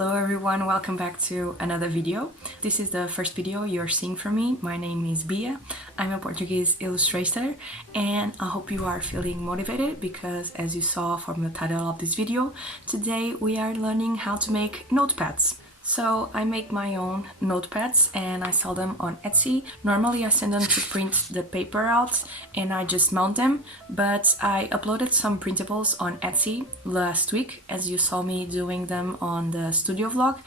Hello everyone, welcome back to another video. This is the first video you're seeing from me. My name is Bia. I'm a Portuguese illustrator and I hope you are feeling motivated because, as you saw from the title of this video, today we are learning how to make notepads. So I make my own notepads and I sell them on Etsy. Normally I send them to print the paper out and I just mount them, but I uploaded some printables on Etsy last week, as you saw me doing them on the studio vlog,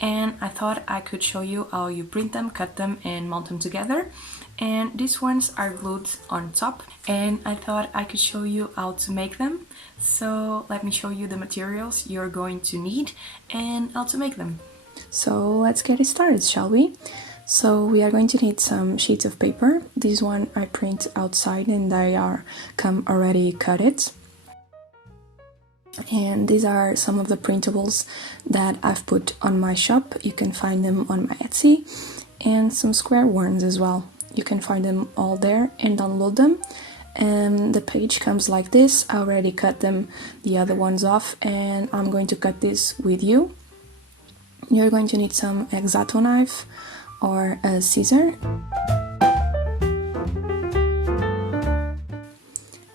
and I thought I could show you how you print them, cut them and mount them together. And these ones are glued on top and I thought I could show you how to make them. So let me show you the materials you're going to need and how to make them. So let's get it started, shall we? So we are going to need some sheets of paper. This one I print outside and they come already cut. And these are some of the printables that I've put on my shop. You can find them on my Etsy, and some square ones as well. You can find them all there and download them. And the page comes like this. I already cut them, the other ones off, and I'm going to cut this with you. You're going to need some X-Acto knife or a scissor,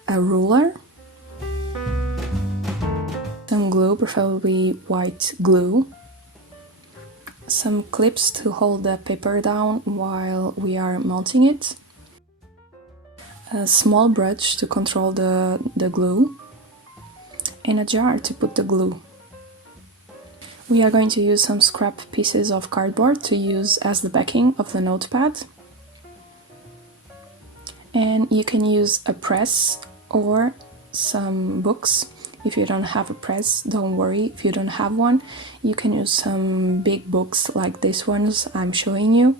a ruler, some glue, preferably white glue, some clips to hold the paper down while we are mounting it, a small brush to control the glue, and a jar to put the glue. We are going to use some scrap pieces of cardboard to use as the backing of the notepad. And you can use a press or some books. If you don't have a press, don't worry. If you don't have one, you can use some big books like these ones I'm showing you.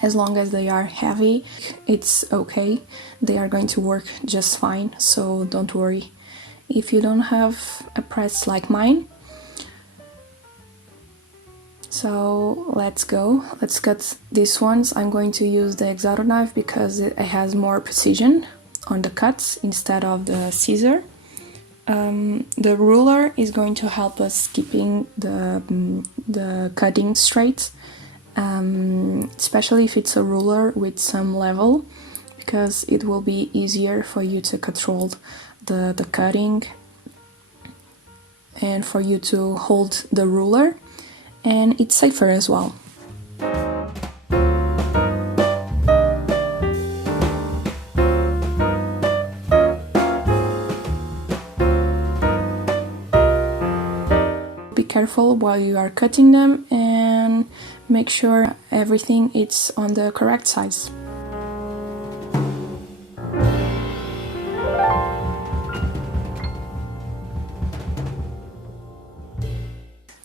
As long as they are heavy, it's okay. They are going to work just fine, so don't worry. If you don't have a press like mine, so let's go. Let's cut these ones. I'm going to use the X-Acto knife because it has more precision on the cuts instead of the scissor. The ruler is going to help us keeping the cutting straight, especially if it's a ruler with some level, because it will be easier for you to control the cutting and for you to hold the ruler. And it's safer as well. Be careful while you are cutting them and make sure everything is on the correct size.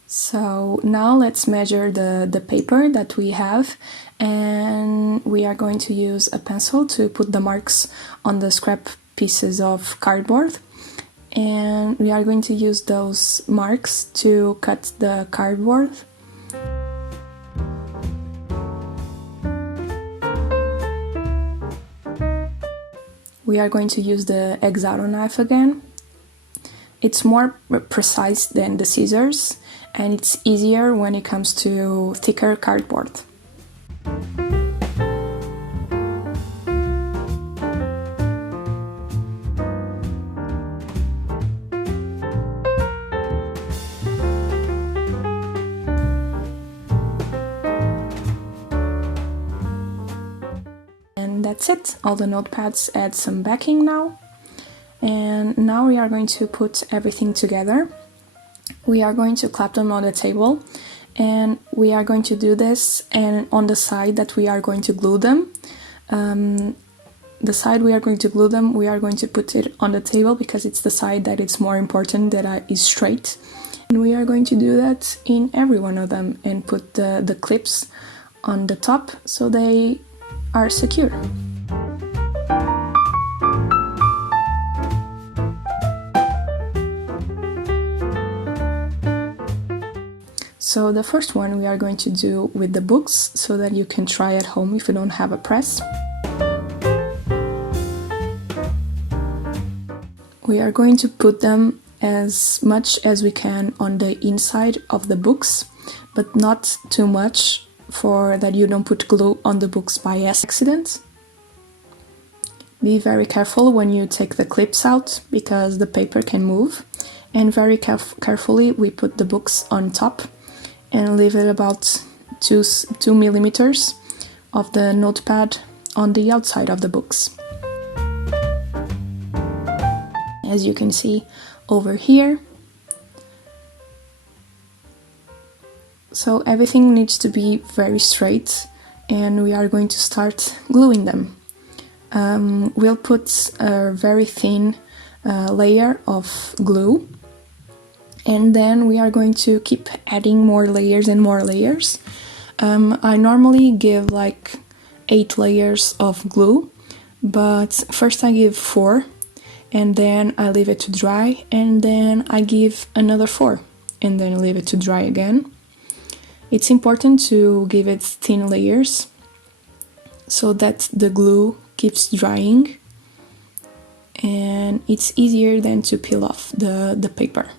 So now let's measure the paper that we have, and we are going to use a pencil to put the marks on the scrap pieces of cardboard, and we are going to use those marks to cut the cardboard. We are going to use the X-Acto knife again. It's more precise than the scissors, and it's easier when it comes to thicker cardboard. And that's it. All the notepads add some backing now. And now we are going to put everything together. We are going to clap them on the table, and we are going to do this, and on the side that we are going to glue them, the side we are going to glue them, we are going to put it on the table because it's the side that is more important, that is straight. And we are going to do that in every one of them and put the clips on the top so they are secure. So the first one we are going to do with the books so that you can try at home if you don't have a press. We are going to put them as much as we can on the inside of the books, but not too much for that you don't put glue on the books by accident. Be very careful when you take the clips out because the paper can move, and very carefully we put the books on top and leave it about 2 millimeters of the notepad on the outside of the books. As you can see over here. So everything needs to be very straight, and we are going to start gluing them. We'll put a very thin layer of glue, and then we are going to keep adding more layers and more layers. I normally give like 8 layers of glue, but first I give 4, and then I leave it to dry, and then I give another 4, and then leave it to dry again. It's important to give it thin layers so that the glue keeps drying and it's easier than to peel off the paper.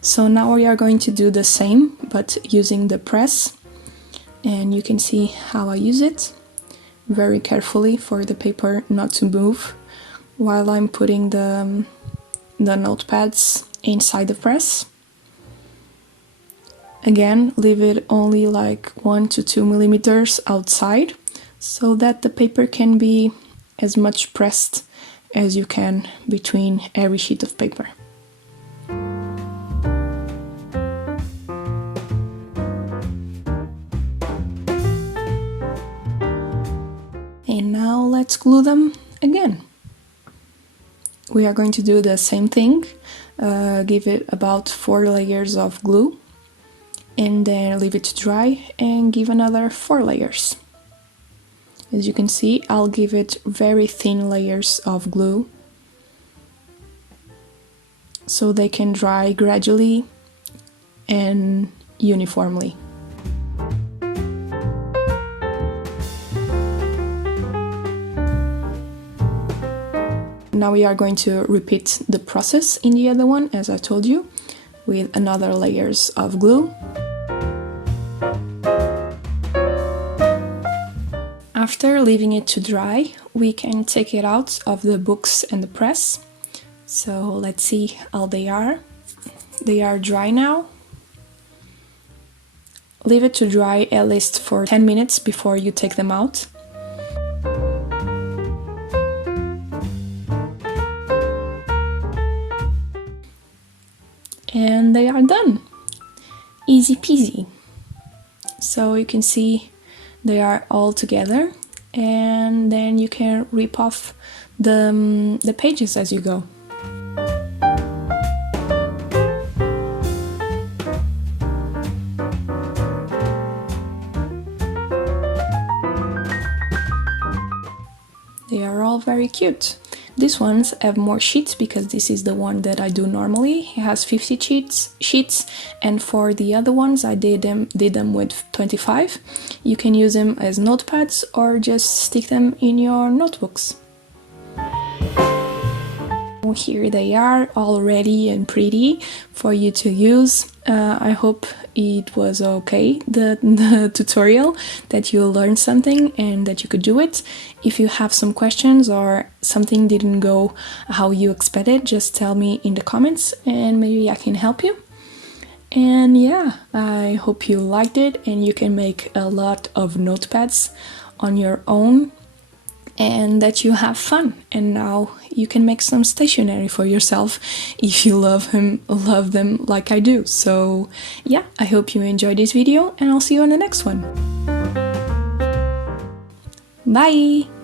So now we are going to do the same but using the press, and you can see how I use it very carefully for the paper not to move while I'm putting the notepads inside the press. Again, leave it only like 1 to 2 millimeters outside so that the paper can be as much pressed as you can between every sheet of paper. And now let's glue them again. We are going to do the same thing, give it about 4 layers of glue, and then leave it to dry and give another 4 layers. As you can see, I'll give it very thin layers of glue so they can dry gradually and uniformly. Now we are going to repeat the process in the other one, as I told you, with another layers of glue. After leaving it to dry, we can take it out of the books and the press. So let's see how they are. They are dry now. Leave it to dry at least for 10 minutes before you take them out. And they are done. Easy peasy. So you can see they are all together, and then you can rip off the pages as you go. They are all very cute. These ones have more sheets because this is the one that I do normally. It has 50 sheets, and for the other ones I did them with 25. You can use them as notepads or just stick them in your notebooks. Here they are, all ready and pretty for you to use. I hope it was okay, the tutorial, that you learned something and that you could do it. If you have some questions or something didn't go how you expected, just tell me in the comments and maybe I can help you. And yeah, I hope you liked it and you can make a lot of notepads on your own and that you have fun. And now you can make some stationery for yourself if you love them like I do. So yeah, I hope you enjoyed this video and I'll see you on the next one. Bye!